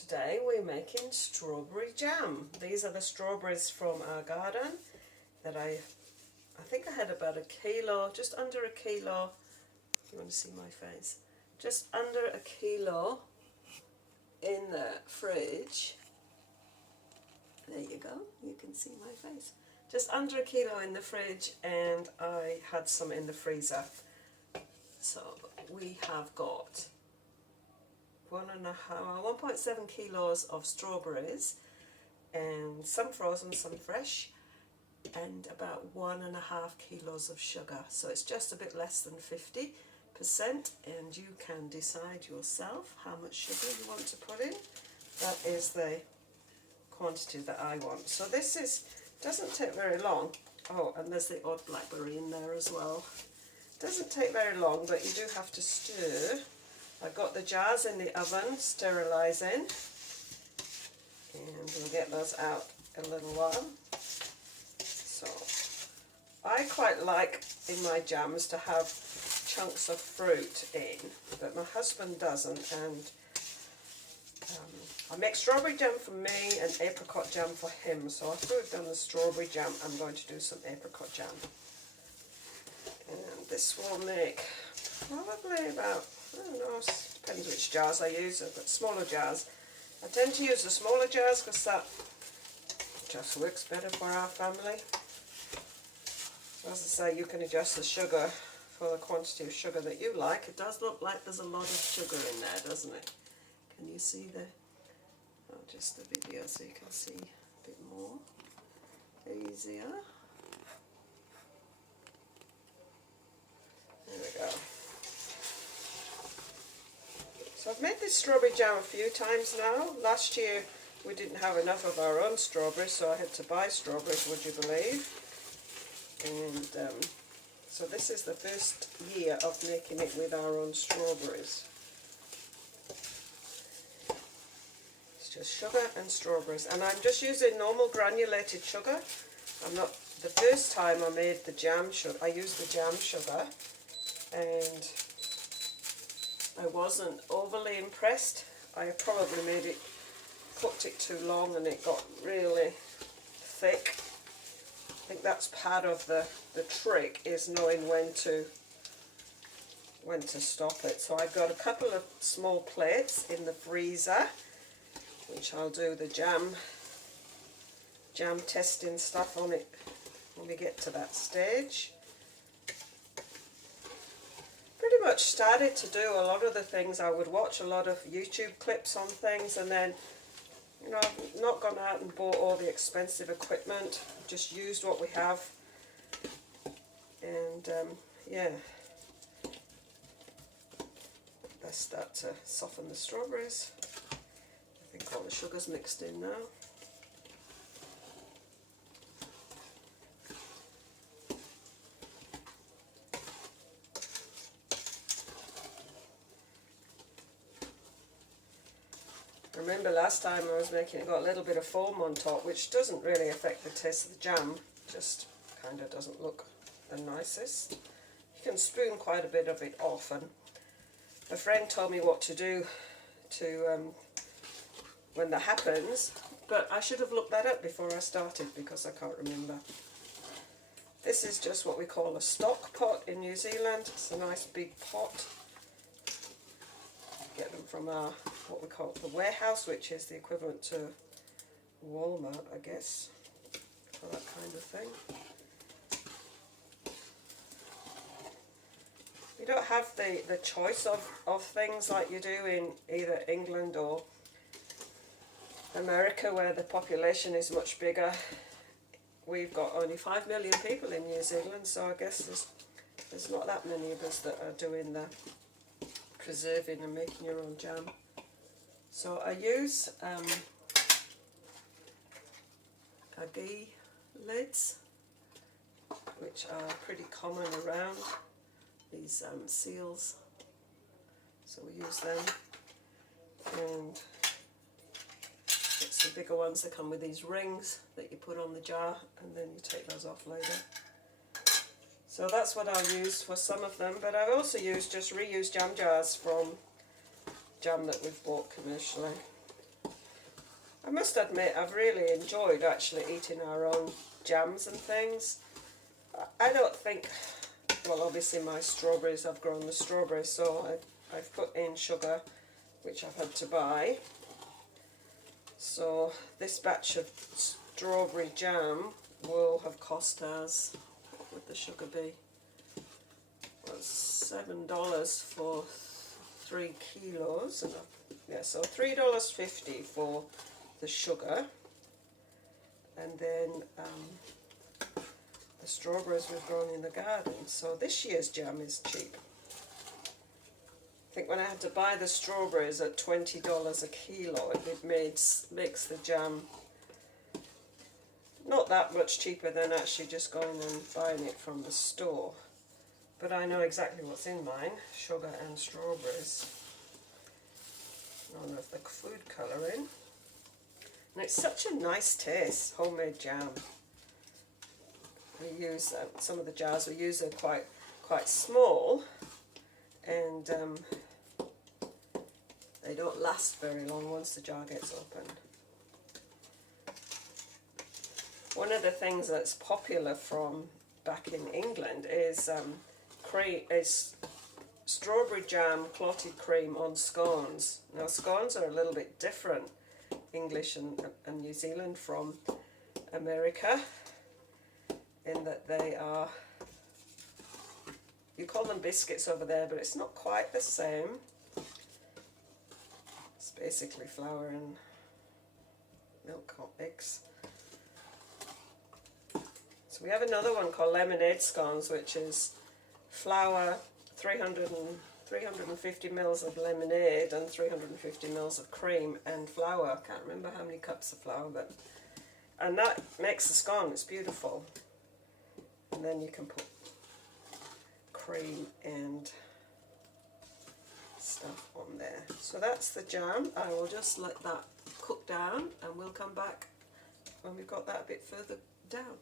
Today we're making strawberry jam. These are the strawberries from our garden that I think I had about a kilo, just under a kilo. You want to see my face? Just under a kilo in the fridge. There you go, you can see my face. Just under a kilo in the fridge, and I had some in the freezer. So we have got 1.7 kilos of strawberries, and some frozen, some fresh, and about 1.5 kilos of sugar. So it's just a bit less than 50%, and you can decide yourself how much sugar you want to put in. That is the quantity that I want. So this doesn't take very long. Oh, and there's the odd blackberry in there as well. Doesn't take very long, but you do have to stir. I've got the jars in the oven sterilising, and we'll get those out in a little while. So I quite like in my jams to have chunks of fruit in, but my husband doesn't, and I make strawberry jam for me and apricot jam for him. So after we've done the strawberry jam, I'm going to do some apricot jam. And this will make probably about, I don't know, depends which jars I use. I've got smaller jars. I tend to use the smaller jars because that just works better for our family. As I say, you can adjust the sugar for the quantity of sugar that you like. It does look like there's a lot of sugar in there, doesn't it? Can you see just the video so you can see a bit more easier. There we go. So I've made this strawberry jam a few times now. Last year we didn't have enough of our own strawberries, so I had to buy strawberries, would you believe? And so this is the first year of making it with our own strawberries. It's just sugar and strawberries, and I'm just using normal granulated sugar. The first time I made the jam sugar, I used the jam sugar, and I wasn't overly impressed. I probably cooked it too long, and it got really thick. I think that's part of the trick, is knowing when to stop it. So I've got a couple of small plates in the freezer, which I'll do the jam testing stuff on it when we get to that stage. Pretty much started to do a lot of the things. I would watch a lot of YouTube clips on things, and then, you know, I've not gone out and bought all the expensive equipment, just used what we have. And yeah, let's start to soften the strawberries. I think all the sugar's mixed in now. Remember last time I was making it, got a little bit of foam on top, which doesn't really affect the taste of the jam, just kind of doesn't look the nicest. You can spoon quite a bit of it off, and a friend told me what to do when that happens, but I should have looked that up before I started because I can't remember. This is just what we call a stock pot in New Zealand. It's a nice big pot. Get them from our, what we call the warehouse, which is the equivalent to Walmart, I guess, for that kind of thing. You don't have the choice of things like you do in either England or America, where the population is much bigger. We've got only 5 million people in New Zealand, so I guess there's not that many of us that are doing the preserving and making your own jam. So I use aggie lids, which are pretty common around, these seals, so we use them. And it's the bigger ones that come with these rings that you put on the jar, and then you take those off later. So that's what I'll use for some of them, but I also use just reused jam jars from jam that we've bought commercially. I must admit, I've really enjoyed actually eating our own jams and things. I don't think, well, obviously my strawberries, I've grown the strawberries, so I've put in sugar, which I've had to buy. So this batch of strawberry jam will have cost us, what would the sugar be? Well, $7 for 3 kilos. And yeah, so $3.50 for the sugar. And then the strawberries we've grown in the garden. So this year's jam is cheap. I think when I had to buy the strawberries at $20 a kilo, it makes the jam not that much cheaper than actually just going and buying it from the store. But I know exactly what's in mine, sugar and strawberries. None of the food colouring. And it's such a nice taste, homemade jam. We use, some of the jars we use are quite small, and they don't last very long once the jar gets opened. One of the things that's popular from back in England is strawberry jam clotted cream on scones. Now scones are a little bit different, English and New Zealand, from America, in that they are, you call them biscuits over there, but it's not quite the same. It's basically flour and milk or eggs. So we have another one called lemonade scones, which is flour, 350 mils of lemonade and 350 mils of cream and flour. I can't remember how many cups of flour, but and that makes the scone. It's beautiful. And then you can put cream and stuff on there. So that's the jam. I will just let that cook down, and we'll come back when we've got that a bit further down.